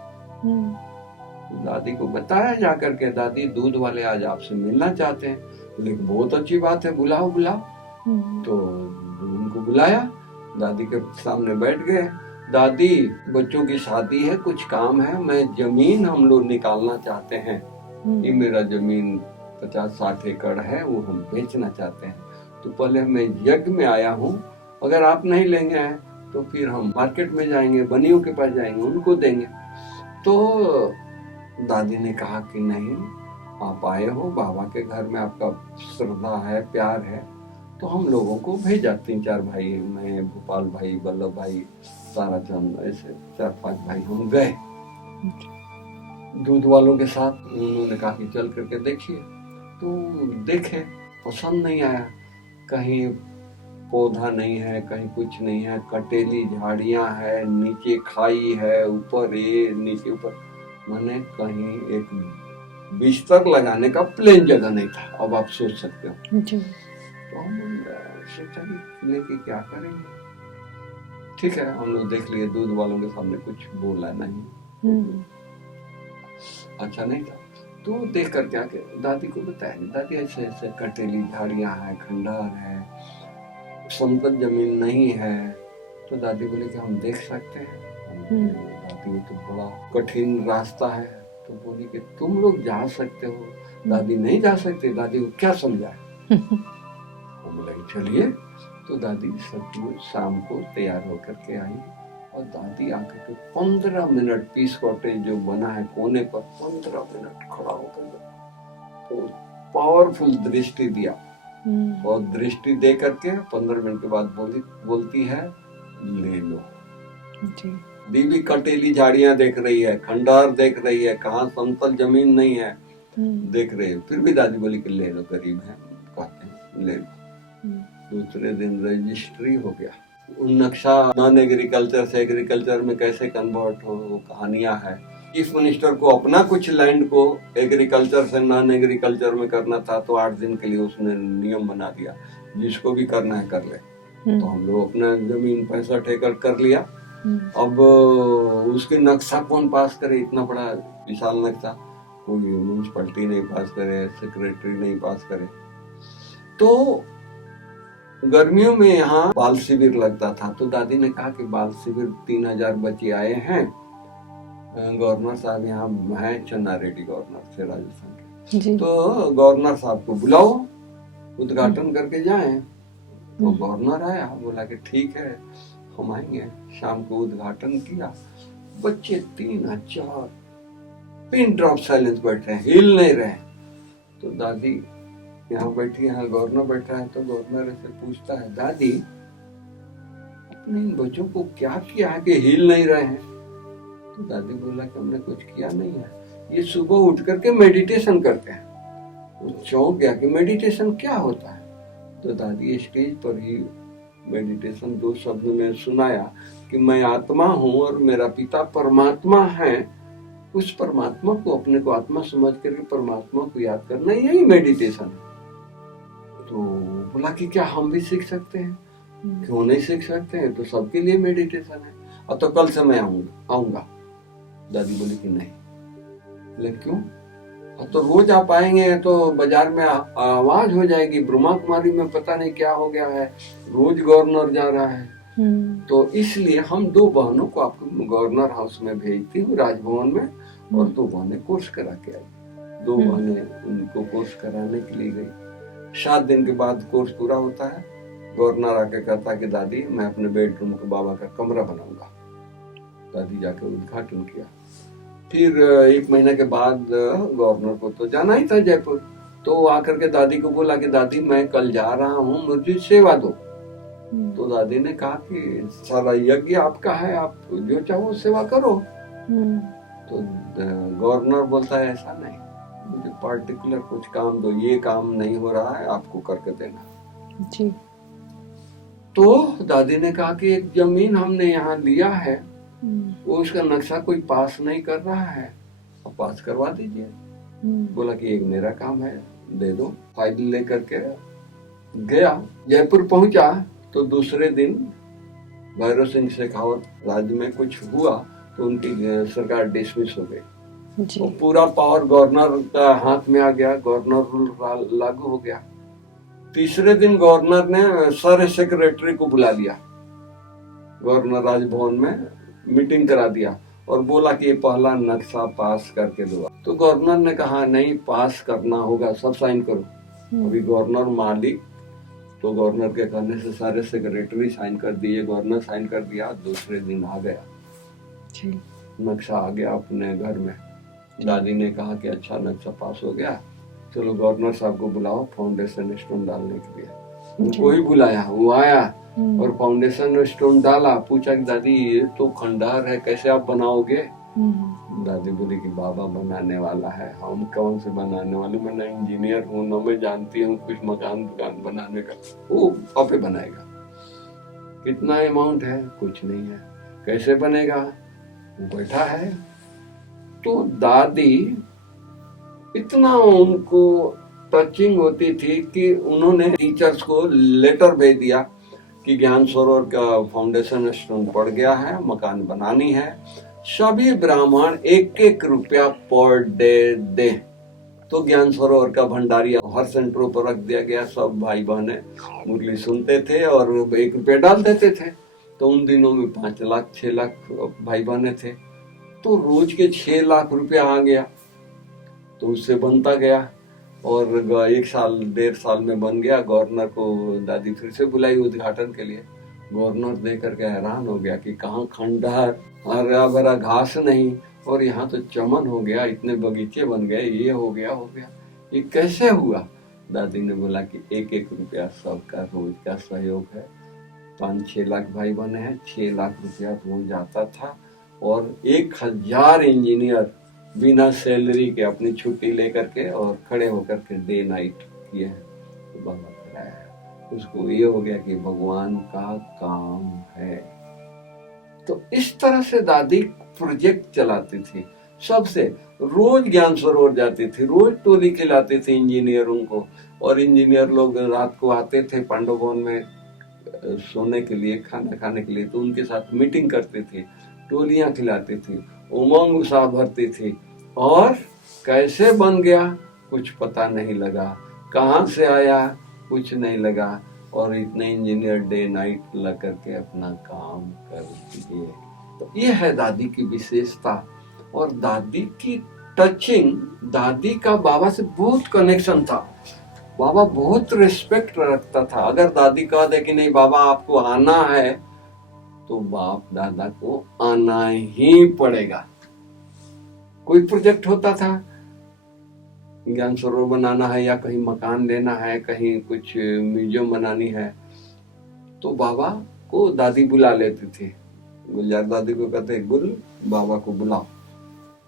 दादी को बताया जाकर के, दादी दूध वाले आज आपसे मिलना चाहते हैं। बोले कि बहुत अच्छी बात है, बुलाओ बुलाओ। तो उनको बुलाया, दादी के सामने बैठ गए। दादी बच्चों की शादी है, कुछ काम है, मैं जमीन हम लोग निकालना चाहते हैं। ये मेरा जमीन 50-60 एकड़ है, वो हम बेचना चाहते हैं। तो पहले मैं यज्ञ में आया हूँ, अगर आप नहीं लेंगे तो फिर हम मार्केट में जाएंगे, बनियों के पास जाएंगे, उनको देंगे। तो दादी ने कहा कि नहीं, आप आए हो, बाबा के घर में आपका श्रद्धा है, प्यार है, तो हम लोगों को भेजा। 3-4 भाई, मैं, भोपाल भाई, वल्लभ भाई, ताराचंद, ऐसे 4-5 भाई हम गए दूध वालों के साथ। उन्होंने कहा कि चल करके देखिए। तो देखे, पसंद नहीं आया। कहीं पौधा नहीं है, कहीं कुछ नहीं है, कटेली झाड़ियां है, नीचे खाई है, ऊपर ये नीचे ऊपर, मैंने कहीं एक बिस्तर लगाने का प्लेन जगह नहीं था। अब आप सोच सकते हो। तो हम सोचा लेके क्या करेंगे। ठीक है, हम लोग देख लिए, दूध वालों के सामने कुछ बोला नहीं, अच्छा नहीं था। तो देख कर क्या दादी को बताया, दादी ऐसे ऐसे कटेली झाड़ियां है, खंडहर है, समतल जमीन नहीं है, तो दादी बोली कि हम देख सकते हैं। दादी ये तो बड़ा कठिन रास्ता है। तो बोली कि तुम लोग जा सकते हो, दादी नहीं जा सकते। दादी को क्या समझाए? वो बोला कि चलिए। तो दादी सब शाम को तैयार होकर के आई और दादी आकर के 15 मिनट पीस कॉटेज जो बना है कोने पर 15 मिनट खड़ा होकर तो पावरफुल दृष्टि दिया और दृष्टि दे करके 15 मिनट के बाद बोलती है ले लो। बीबी कटेली झाड़ियां देख रही है, खंडहर देख रही है, कहाँ समतल जमीन नहीं है देख रही है, फिर भी दादी बोली कि ले लो, गरीब है, कहते हैं ले लो। दूसरे दिन रजिस्ट्री हो गया। नक्शा नॉन एग्रीकल्चर से एग्रीकल्चर में कैसे कन्वर्ट हो वो कहानियां है। चीफ मिनिस्टर को अपना कुछ लैंड को एग्रीकल्चर से नॉन एग्रीकल्चर में करना था तो 8 दिन के लिए उसने नियम बना दिया, जिसको भी करना है कर ले। तो हम लोग अपना जमीन 65 एकड़ कर लिया। अब उसके नक्शा कौन पास करे? इतना बड़ा विशाल नक्शा कोई म्यूनिसिपैलिटी नहीं पास करे, सेक्रेटरी नहीं पास करे। तो गर्मियों में यहाँ बाल शिविर लगता था। तो दादी ने कहा कि बाल शिविर 3000 बच्चे आए हैं, गवर्नर साहब यहाँ है, चन्ना रेड्डी गवर्नर थे राजस्थान के, तो गवर्नर साहब को बुलाओ, उद्घाटन करके जाएं। तो गवर्नर आया, बोला कि ठीक है हम आएंगे। शाम को उद्घाटन किया, बच्चे 3000 पिन ड्रॉप साइलेंस बैठ रहे हैं, हिल नहीं रहे। तो दादी यहाँ बैठी है, गवर्नर बैठा है, तो गवर्नर से पूछता है दादी अपने इन बच्चों को क्या किया है कि हिल नहीं रहे हैं? तो दादी बोला कि हमने कुछ किया नहीं है, ये सुबह उठ करके मेडिटेशन करते हैं। वो चौंक गया कि मेडिटेशन क्या होता है। तो दादी स्टेज पर ही मेडिटेशन 2 शब्द में सुनाया कि मैं आत्मा हूँ और मेरा पिता परमात्मा है। उस परमात्मा को अपने को आत्मा समझ करके परमात्मा को याद करना, यही मेडिटेशन है। तो बोला कि क्या हम भी सीख सकते हैं? क्यों नहीं सीख सकते हैं, तो सबके लिए मेडिटेशन है। और तो कल से मैं आऊंगा। दादी बोली कि नहीं। लेकिन क्यों? और तो रोज आप आएंगे तो बाजार में आवाज हो जाएगी, ब्रह्मा कुमारी में पता नहीं क्या हो गया है, रोज गवर्नर जा रहा है। तो इसलिए हम 2 बहनों को आपको गवर्नर हाउस में भेजती हूँ, राजभवन में, और 2 बहनें कोर्स करा के आई। 2 बहनें उनको कोर्स कराने के लिए गई। 7 दिन के बाद कोर्स पूरा होता है। गवर्नर आके कहता है कि दादी मैं अपने बेडरूम को बाबा का कमरा बनाऊंगा। दादी जाके उद्घाटन किया। फिर 1 महीने के बाद गवर्नर को तो जाना ही था जयपुर। तो आकर के दादी को बोला कि दादी मैं कल जा रहा हूँ, मुझे सेवा दो। तो दादी ने कहा कि सारा यज्ञ आपका है, आप जो चाहो सेवा करो। तो गवर्नर बोलता है ऐसा नहीं, मुझे पार्टिकुलर कुछ काम दो, ये काम नहीं हो रहा है, आपको करके देना जी। तो दादी ने कहा कि एक जमीन हमने यहाँ लिया है, वो उसका नक्शा कोई पास नहीं कर रहा है, अब पास करवा दीजिए। बोला कि एक मेरा काम है, दे दो। फाइल लेकर के गया, जयपुर पहुंचा। तो दूसरे दिन भैरव सिंह शेखावत राज्य में कुछ हुआ तो उनकी सरकार डिसमिस हो गई। तो पूरा पावर गवर्नर का हाथ में आ गया, गवर्नर रूल लागू हो गया। तीसरे दिन गवर्नर ने सारे सेक्रेटरी को बुला लिया, गवर्नर राजभवन में मीटिंग करा दिया और बोला कि ये पहला नक्शा पास करके दो। तो गवर्नर ने कहा नहीं, पास करना होगा, सब साइन करो। अभी गवर्नर मालिक, तो गवर्नर के कहने से सारे सेक्रेटरी साइन कर दिए, गवर्नर साइन कर दिया। दूसरे दिन आ गया नक्शा, आ गया अपने घर में। दादी ने कहा कि अच्छा नक्शा पास हो गया, चलो गवर्नर साहब को बुलाओ फाउंडेशन स्टोन डालने के लिए। उनको ही बुलाया, वो आया और फाउंडेशन स्टोन डाला। पूछा कि दादी ये तो खंडहर है, कैसे आप बनाओगे? दादी बोली कि बाबा बनाने वाला है, हम कौन से बनाने वाले, मैं ना इंजीनियर हूँ, ना मैं जानती हूँ कुछ मकान दुकान बनाने का, वो आपे बनाएगा। कितना अमाउंट है? कुछ नहीं है। कैसे बनेगा? वो बैठा है। तो दादी इतना उनको टचिंग होती थी कि उन्होंने टीचर्स को लेटर भेज दिया कि ज्ञान सरोवर का फाउंडेशन स्टोन पड़ गया है, मकान बनानी है, सभी ब्राह्मण 1-1 रुपया पर डे दे। तो ज्ञान सरोवर का भंडारी हर सेंटरों पर रख दिया गया। सब भाई बहने मुरली सुनते थे और 1 रुपया डाल देते थे। तो उन दिनों में 5 लाख 6 लाख भाई बहने थे, तो रोज के 6 लाख रुपया आ गया, तो उससे बनता गया और 1 साल 1.5 साल में बन गया। गवर्नर को दादी फिर से बुलाई उद्घाटन के लिए। गवर्नर देख करके हैरान हो गया कि कहाँ खंडहर, हरा भरा घास नहीं, और यहाँ तो चमन हो गया, इतने बगीचे बन गए, ये हो गया, ये कैसे हुआ। दादी ने बोला कि 1-1 रुपया सबका रोज का सहयोग है। 5-6 लाख भाई बहने हैं, 6 लाख रुपया रोज आता था, और 1000 इंजीनियर बिना सैलरी के अपनी छुट्टी लेकर के और खड़े होकर के डे नाइट किए हैं। तो बाबा कराया, उसको ये हो गया कि भगवान का काम है। तो इस तरह से दादी प्रोजेक्ट चलाती थी। सबसे रोज ज्ञान सरोवर जाती थी, रोज टोली खिलाती थी इंजीनियरों को, और इंजीनियर लोग रात को आते थे पांडव भवन में सोने के लिए, खाना खाने के लिए, तो उनके साथ मीटिंग करती थी, टोलियां खिलाती थी, उमंग उत्साह भरती थी। और कैसे बन गया कुछ पता नहीं लगा, कहाँ से आया कुछ नहीं लगा, और इतने इंजीनियर डे नाइट लग करके अपना काम कर दिए। तो ये है दादी की विशेषता। और दादी की टचिंग, दादी का बाबा से बहुत कनेक्शन था। बाबा बहुत रिस्पेक्ट रखता था। अगर दादी कह दे कि नहीं बाबा आपको आना है, तो बाप दादा को आना ही पड़ेगा। कोई प्रोजेक्ट होता था, ज्ञान सरोवर बनाना है या कहीं मकान लेना है, कहीं कुछ म्यूजियम बनानी है, तो बाबा को दादी बुला लेती थी। गुलजार दादी को कहते गुल बाबा को बुलाओ,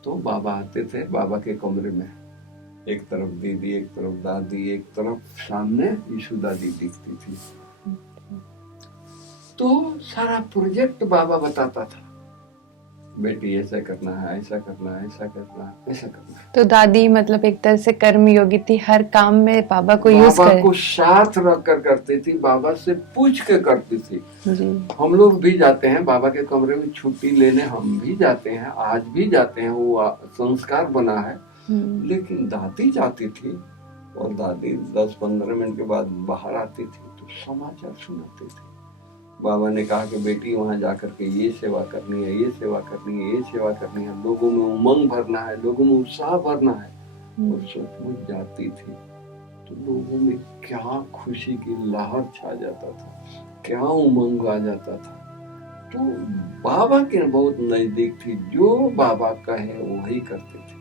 तो बाबा आते थे बाबा के कमरे में। एक तरफ दीदी, एक तरफ दादी, एक तरफ सामने यीशु दादी दिखती थी। तो सारा प्रोजेक्ट बाबा बताता था, बेटी ऐसा करना है, ऐसा करना है, ऐसा करना है, ऐसा करना है। तो दादी मतलब एक तरह से कर्मयोगी थी, हर काम में बाबा को यूज कर, बाबा को साथ रख कर करती थी, बाबा से पूछ के करती थी जी। हम लोग भी जाते हैं बाबा के कमरे में छुट्टी लेने, हम भी जाते हैं, आज भी जाते हैं, वो संस्कार बना है। लेकिन दादी जाती थी, और दादी 10-15 मिनट के बाद बाहर आती थी तो समाचार सुनाती थी। बाबा ने कहा कि बेटी वहां जाकर के ये सेवा करनी है, ये सेवा करनी है, ये सेवा करनी है, लोगों में उमंग भरना है, लोगों में उत्साह भरना है। और सचमुच जाती थी तो लोगों में क्या खुशी की लहर छा जाता था, क्या उमंग आ जाता था। तो बाबा के बहुत नजदीक थी, जो बाबा कहे वही करते थे।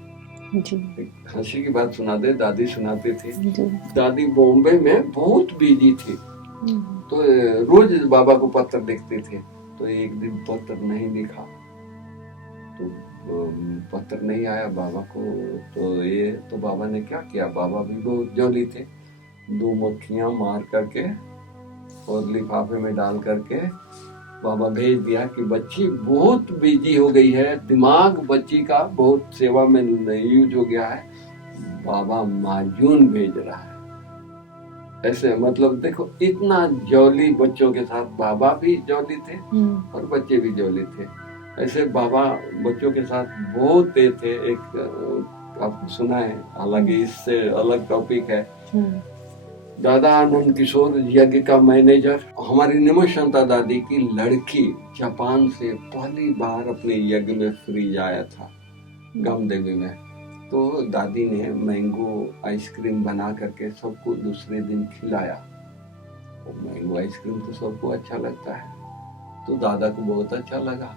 जी। एक हंसी की बात सुना दे, दादी सुनाती थी। जी। दादी बॉम्बे में बहुत बिजी थी, तो रोज बाबा को पत्र लिखते थे। तो एक दिन पत्र नहीं लिखा, तो पत्र नहीं आया बाबा को, तो बाबा ने क्या किया, बाबा भी बहुत जौली थे, 2 मक्खियां मार करके और लिफाफे में डाल करके बाबा भेज दिया कि बच्ची बहुत बिजी हो गई है, दिमाग बच्ची का बहुत सेवा में यूज हो गया है, बाबा माजून भेज रहा है। ऐसे मतलब देखो, इतना जौली बच्चों के साथ बाबा भी जौली थे और बच्चे भी जौली थे। ऐसे बाबा बच्चों के साथ बहुत तेज थे। एक आपको सुना है, हालांकि इससे अलग टॉपिक है, दादा आनंद किशोर यज्ञ का मैनेजर, हमारी निमोशांता दादी की लड़की जापान से पहली बार अपने यज्ञ में फ्रीज आया था गामदेवी में। तो दादी ने मैंगो आइसक्रीम बना करके सबको दूसरे दिन खिलाया। और मैंगो आइसक्रीम तो सबको अच्छा लगता है, तो दादा को बहुत अच्छा लगा।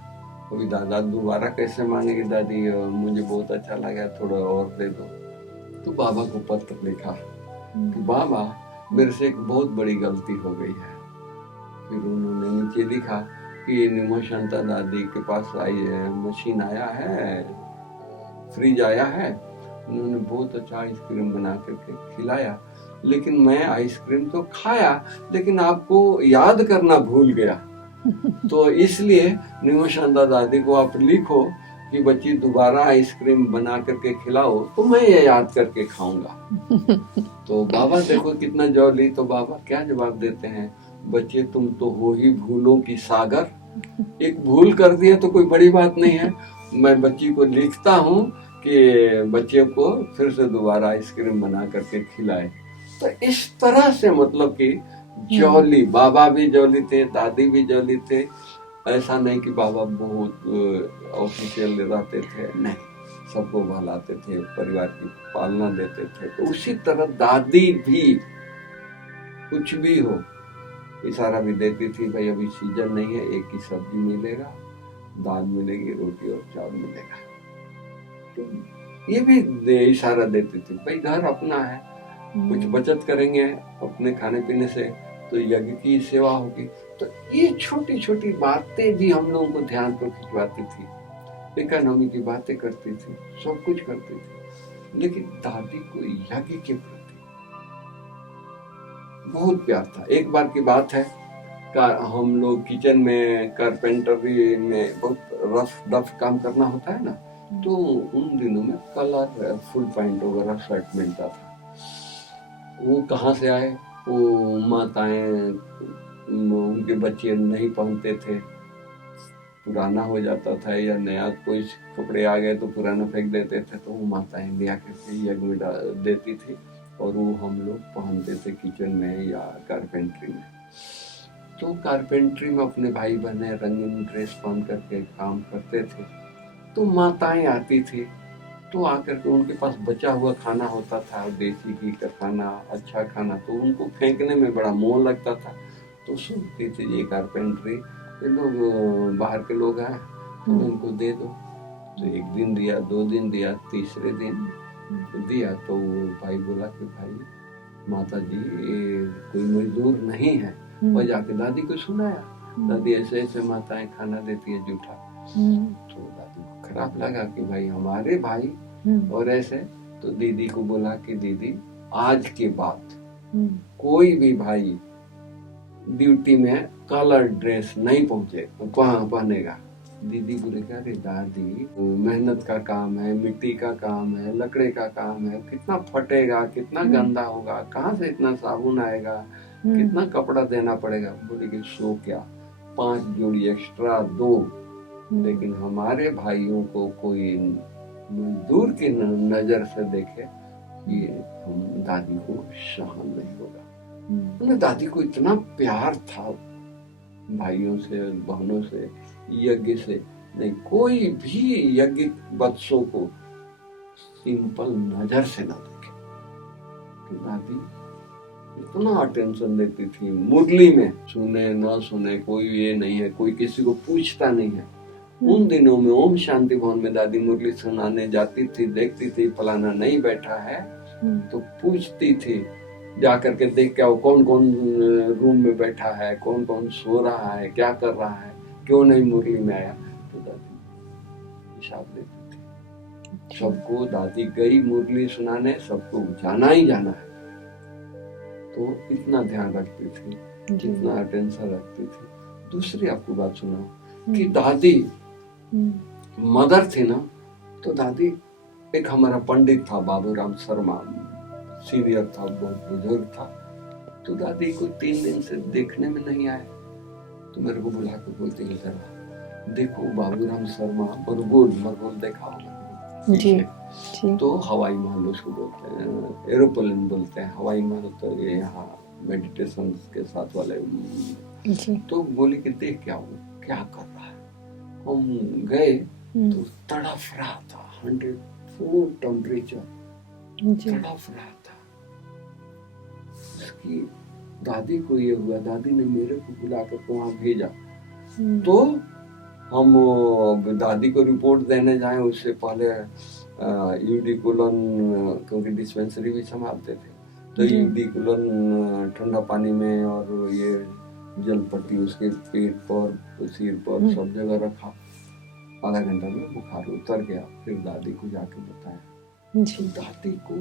अभी दादा दोबारा कैसे मांगेंगे, दादी मुझे बहुत अच्छा लगा, थोड़ा और दे दो। तो बाबा को पत्र लिखा कि बाबा मेरे से एक बहुत बड़ी गलती हो गई है। फिर उन्होंने नीचे लिखा कि निमोशांता दादी के पास आई है, मशीन आया है, फ्रिज आया है, उन्होंने बहुत अच्छा आइसक्रीम बना करके खिलाया, लेकिन मैं आइसक्रीम तो खाया लेकिन आपको याद करना भूल गया। तो इसलिए निमोशांता दादी को आप लिखो कि बच्ची दोबारा आइसक्रीम बना करके खिलाओ, तो मैं ये याद करके खाऊंगा। तो बाबा देखो कितना जौली। तो बाबा क्या जवाब देते हैं, बच्चे तुम तो हो ही भूलों की सागर, एक भूल कर दिया तो कोई बड़ी बात नहीं है, मैं बच्ची को लिखता हूँ कि बच्चे को फिर से दोबारा आइसक्रीम बना करके खिलाए। तो इस तरह से मतलब कि जौली, बाबा भी जौली थे, दादी भी जौली थे, ऐसा नहीं कि बाबा बहुत ऑफिशियल रहते थे, नहीं, सबको बहलाते थे, परिवार की पालना देते थे। तो उसी तरह दादी भी कुछ भी हो इशारा भी देती थी, भाई अभी सीजन नहीं है, एक ही सब्जी मिलेगा, दाल मिलेगी, रोटी और चावल मिलेगा। तो ये भी इशारा देती थी, भाई घर अपना है, कुछ बचत करेंगे अपने खाने पीने से तो यज्ञ की सेवा होगी। तो ये छोटी छोटी बातें भी हम लोगों को ध्यान पर खिंचवाती थी, इकोनॉमी की बातें करती थी, सब कुछ करती थी। लेकिन दादी को यज्ञ के प्रति बहुत प्यार था। एक बार की बात है, हम लोग किचन में कारपेंटरी में बहुत रफ डफ काम करना होता है ना, तो उन दिनों में कलर फुल पैंट वगैरह शर्ट मिलता था। वो कहाँ से आए, वो माताएं उनके बच्चे नहीं पहनते थे, पुराना हो जाता था या नया कोई कपड़े आ गए तो पुराना फेंक देते थे, तो वो माताएं लिया करके यज्ञ में देती थी और वो हम लोग पहनते थे किचन में या कारपेंट्री में। तो कारपेंट्री में अपने भाई बहने रंगीन ड्रेस पहन करके काम करते थे। तो माताएं आती थी, तो आकर के उनके पास बचा हुआ खाना होता था, देसी घी का खाना, अच्छा खाना, तो उनको फेंकने में बड़ा मोह लगता था। तो सोचती थी ये कारपेंट्री, ये लोग बाहर के लोग हैं, तो इनको दे दो। तो एक दिन दिया, 2 दिन दिया, तीसरे दिन दिया तो भाई बोला कि भाई माता जी ये कोई मजदूर नहीं है, और जाके दादी को सुनाया, दादी ऐसे ऐसे माताएं खाना देती है जूठा। तो दादी को खराब लगा कि भाई हमारे भाई और ऐसे। तो दीदी को बोला कि दीदी आज के बाद कोई भी भाई ड्यूटी में कलर ड्रेस नहीं पहनेगा। दीदी बोले क्या, अरे दादी मेहनत का काम है, मिट्टी का काम है, लकड़े का काम है, कितना फटेगा, कितना गंदा होगा, कहाँ से इतना साबुन आएगा, कितना कपड़ा देना पड़ेगा। बोले कि सो क्या, 5 जोड़ी एक्स्ट्रा दो, लेकिन हमारे भाइयों को कोई मजदूर की नजर से देखे ये हम दादी को सहन नहीं होगा। दादी को इतना प्यार था भाइयों से, बहनों से, यज्ञ से, नहीं कोई भी यज्ञ बच्चों को सिंपल नजर से ना देखे। तो दादी इतना अटेंशन देती थी, मुरली में सुने ना सुने कोई ये नहीं है, कोई किसी को पूछता नहीं है। उन दिनों में ओम शांति भवन में दादी मुरली सुनाने जाती थी, देखती थी फलाना नहीं बैठा है तो पूछती थी, जाकर के देख के कौन कौन रूम में बैठा है, कौन कौन सो रहा है, क्या कर रहा है, क्यों नहीं मुरली में आया। तो दादी हिसाब लेती थी। सबको दादी गई मुरली सुनाने, सबको जाना ही जाना है, तो इतना ध्यान रखती थी, इतना अटेंशन रखती थी। दूसरी आपको बात सुनाऊं कि दादी मदर थी ना, तो दादी, एक हमारा पंडित था बाबूराम शर्मा, सीनियर था, बहुत बुजुर्ग था, तो दादी को 3 दिन से देखने में नहीं आए। तो मेरे को बुला के बोलते हैं जरा देखो बाबूराम शर्मा, मरगोल देखा होगा जी, जी। तो हवाई महल उसको बोलते हैं, एरोप्लेन बोलते हैं, हवाई महल तो ये यहाँ मेडिटेशन के साथ वाले जी। तो बोली कि देख क्या वो क्या कर रहा है। हम गए तो तड़फ रहा था, 104 टेम्परेचर, तड़फ रहा था। उसकी दादी को ये हुआ, दादी ने मेरे को बुलाकर वहां भेजा। तो हम दादी को रिपोर्ट देने जाए उससे पहले यूडिकुलन, क्योंकि डिस्पेंसरी भी संभालते थे, तो यूडिकुलन ठंडा पानी में और ये जल पट्टी उसके पेट पर, सिर पर, सब जगह रखा। आधा घंटा में बुखार उतर गया। फिर दादी को जाके बताया। तो दादी को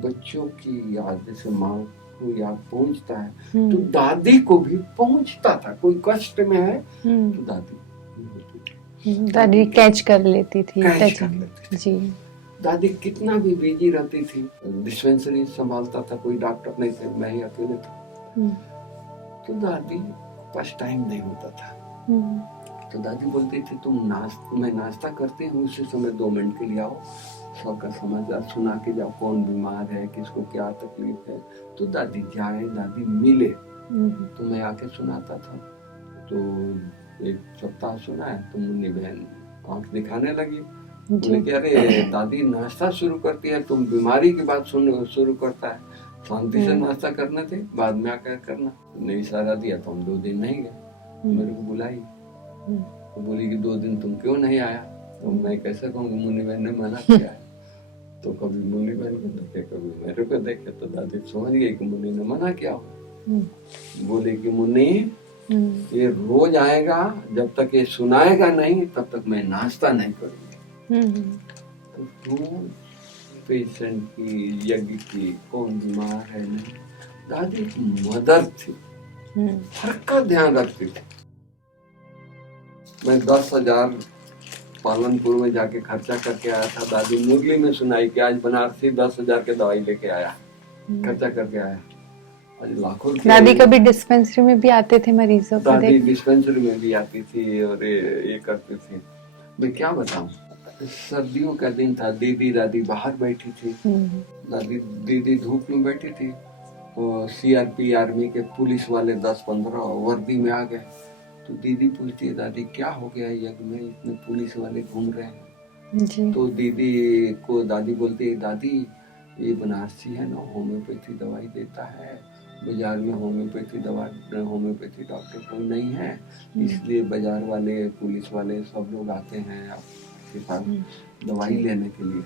बच्चों की याद, जैसे माँ को याद पहुंचता है, तो दादी को भी पहुंचता था। कोई कष्ट में है तो दादी कैच कर लेती थी, जी। दादी कितना भी बिजी रहती थी, डिस्पेंसरी संभालता था, कोई डॉक्टर नहीं थे, मैं ही अकेले था, तो दादी पास टाइम नहीं होता था। तो दादी बोलती थी मैं नाश्ता करती हूँ, उसी समय 2 मिनट के लिए आओ, सबका समाचार सुना के जाओ, कौन बीमार है, किसको क्या तकलीफ है। तो दादी जाए, दादी मिले, तो मैं आके सुनाता था। तो एक सप्ताह सुना है तो मुन्नी बहन आंख दिखाने लगी, बोले कि अरे दादी नाश्ता शुरू करती है, तुम बीमारी की बात शुरू करता है, शांति से नाश्ता करना थे, बाद में आकर करना। ने इशारा दिया तो हम 2 दिन नहीं गए। मेरे को बुलाई तो बोली कि 2 दिन तुम क्यों नहीं आया? तो मैं कैसे कहूँगी, मुन्नी बहन ने मना किया है। तो कभी मुन्नी बहन को देखे कभी मेरे को देखे, तो दादी समझ गई कि मुन्नी ने मना किया होगा। बोले कि मुन्नी ये रोज आएगा, जब तक ये सुनाएगा नहीं तब तक मैं नाश्ता नहीं करूँगी। तो तू पेशेंट की, यज्ञ की, कौन बीमार है नहीं, दादी मदर थी, हर का ध्यान रखती थी। मैं 10,000 पालनपुर में जाके खर्चा करके आया था, दादी मुरली में सुनाई कि आज बनारसी 10,000 के दवाई लेके आया, खर्चा करके आया। आज लाखों दादी कभी डिस्पेंसरी में भी आते थे मरीजों को दादी डिस्पेंसरी में भी आती थी और ये करती थी। मैं क्या बताऊं, सर्दियों का दिन था, दादी बाहर बैठी थी, दीदी धूप में बैठी थी, और सीआरपी आर्मी के पुलिस वाले 10-15 वर्दी में आ गए। तो दीदी पूछती है, दादी क्या हो गया यज्ञ में, इतने पुलिस वाले घूम रहे हैं? तो दीदी को दादी बोलती है, दादी ये बनारसी है ना, होम्योपैथी दवाई देता है, बाजार में होम्योपैथी डॉक्टर कोई नहीं है, इसलिए बाजार वाले, पुलिस वाले सब लोग आते हैं आपके पास दवाई लेने के लिए।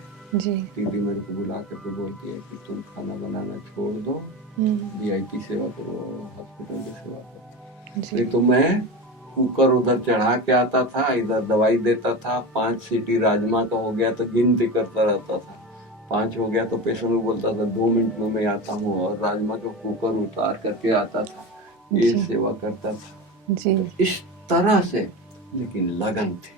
दीदी मेरे को बुला के बोलती है कि तुम खाना बनाना छोड़ दो, वीआईपी सेवा करो, हॉस्पिटल में सेवा करो। नहीं तो मैं कुकर उधर चढ़ा के आता था, इधर दवाई देता था। 5 सीटी राजमा का हो गया तो गिनती करता रहता था, 5 हो गया तो पेशेंट को बोलता था 2 मिनट में मैं आता हूँ, और राजमा का कुकर उतार करके आता था, ये सेवा करता था जी। तो इस तरह से, लेकिन लगन थी,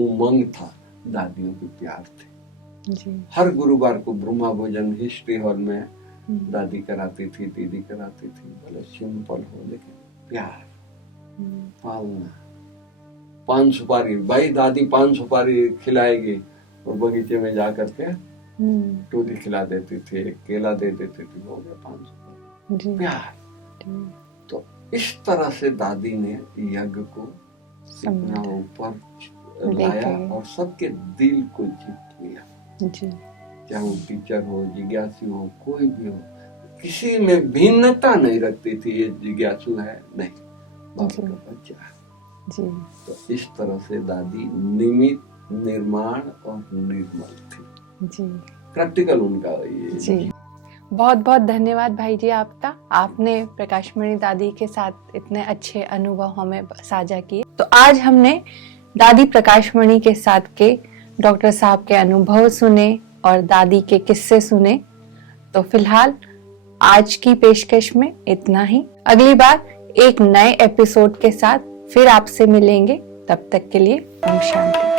उमंग था, दादियों के प्यार थे जी। हर गुरुवार को ब्रह्मा भोजन हिस्ट्री हॉल में दादी कराती थी, दीदी कराती थी, भले सिंपल हो लेकिन प्यार, पालना। 5 सुपारी, भाई दादी 5 सुपारी खिलाएगी और बगीचे में जा करके टूटी खिला देती थी, एक केला दे देती थी, हो गया 5 सुपारी, प्यार। तो इस तरह से दादी ने यज्ञ को इतना ऊपर लाया और सबके दिल को जीत लिया जी। चाहे वो टीचर हो, जिज्ञासु हो, कोई भी हो, किसी में भिन्नता नहीं रखती थी, ये जिज्ञासु है नहीं, बाबा का बच्चा जी। तो इस तरह से दादी निमित्त, निर्माण और निर्मल थी जी। प्रैक्टिकल उनका ये जी। बहुत बहुत धन्यवाद भाई जी आपका, आपने प्रकाशमणि दादी के साथ इतने अच्छे अनुभव हमें साझा किए। तो आज हमने दादी प्रकाशमणि के साथ के डॉक्टर साहब के अनुभव सुने और दादी के किस्से सुने। तो फिलहाल आज की पेशकश में इतना ही। अगली बार एक नए एपिसोड के साथ फिर आपसे मिलेंगे, तब तक के लिए ओम शांति।